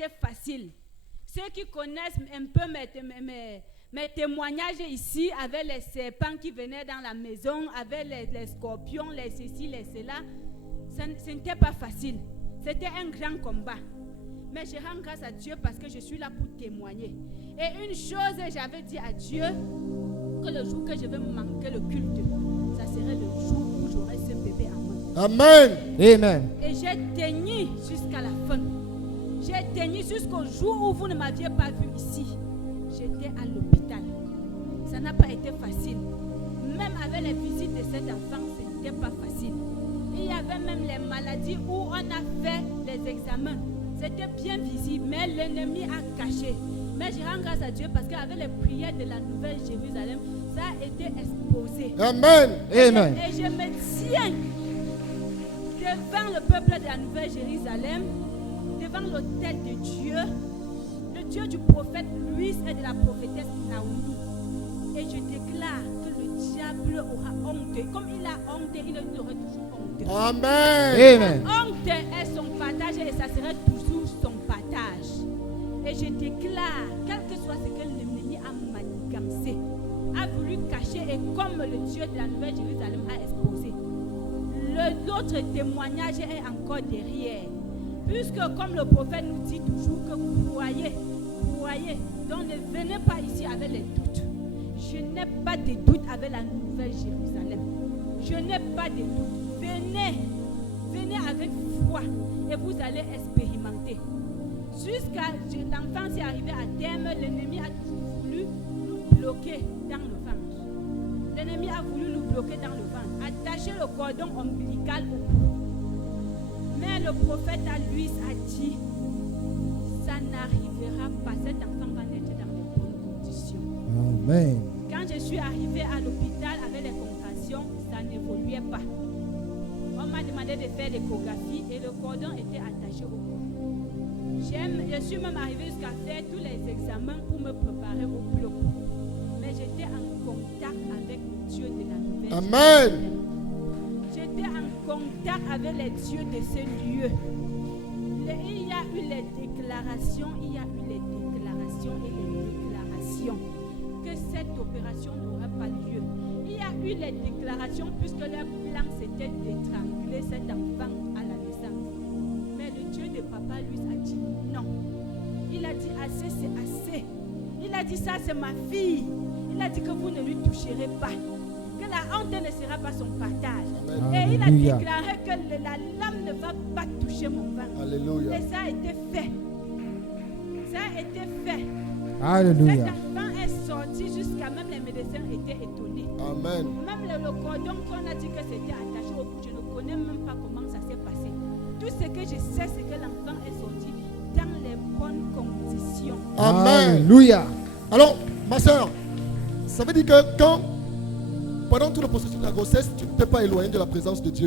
été facile. Ceux qui connaissent un peu mes témoignages ici, avec les serpents qui venaient dans la maison, avec les scorpions, les ceci, les cela, ce n'était pas facile. C'était un grand combat. Mais je rends grâce à Dieu parce que je suis là pour témoigner. Et une chose, j'avais dit à Dieu que le jour que je vais manquer le culte, ça serait le jour où j'aurai ce bébé en moi. Amen. Amen. Et j'ai tenu jusqu'à la fin. J'ai tenu jusqu'au jour où vous ne m'aviez pas vu ici. J'étais à l'hôpital. Ça n'a pas été facile. Même avec les visites de cet enfant, ce n'était pas facile. Il y avait même les maladies où on a fait les examens. C'était bien visible, mais l'ennemi a caché. Mais je rends grâce à Dieu parce qu'avec les prières de la Nouvelle Jérusalem, ça a été exposé. Amen. Amen. Et je me tiens devant le peuple de la Nouvelle Jérusalem, devant l'autel de Dieu, le Dieu du prophète Louis et de la prophétesse Naomi. Et je déclare que le diable aura honte. Comme il a honte, il aura toujours honte. Amen. Amen. Honte est son partage et ça sera toujours son partage. Et je déclare, quel que soit ce que l'ennemi a manigancé, a voulu cacher, et comme le Dieu de la Nouvelle Jérusalem a exposé, l'autre témoignage est encore derrière. Puisque comme le prophète nous dit toujours que croyez, donc ne venez pas ici avec les doutes. Je n'ai pas de doute avec la Nouvelle Jérusalem. Je n'ai pas de doute. Venez avec foi et vous allez expérimenter. Jusqu'à l'enfant s'est arrivé à terme, l'ennemi a toujours voulu nous bloquer dans le ventre. L'ennemi a voulu nous bloquer dans le ventre, attacher le cordon ombilical au cou. Mais le prophète à lui a dit, ça n'arrivera pas, cet enfant va naître dans de bonnes conditions. Amen. Quand je suis arrivée à l'hôpital avec les contractions, ça n'évoluait pas. On m'a demandé de faire l'échographie et le cordon était attaché au cou. Je suis même arrivée jusqu'à faire tous les examens pour me préparer au bloc. Mais j'étais en contact avec le Dieu de la Nouvelle Amen. Jérusalem. J'étais en contact avec les dieux de ce lieu. Il y a eu les déclarations, que cette opération n'aura pas lieu. Il y a eu les déclarations puisque leur plan c'était d'étrangler cet enfant à la naissance. Mais le Dieu de papa lui a dit non. Il a dit assez, c'est assez. Il a dit ça, c'est ma fille. Il a dit que vous ne lui toucherez pas. Que la honte ne sera pas son partage. Amen. Et il a Alléluia. déclaré que la lame ne va pas toucher mon ventre. Alléluia. Et ça a été fait. Ça a été fait. Cet Alléluia. enfant est sorti jusqu'à même les médecins étaient étonnés. Amen. Même le cordon qu'on a dit que c'était attaché au cou, je ne connais même pas comment ça s'est passé. Tout ce que je sais, c'est que l'enfant est sorti dans les bonnes conditions. Amen. Alléluia. Alors, ma soeur, ça veut dire que quand, pendant tout le processus de la grossesse, tu ne t'es pas éloigné de la présence de Dieu.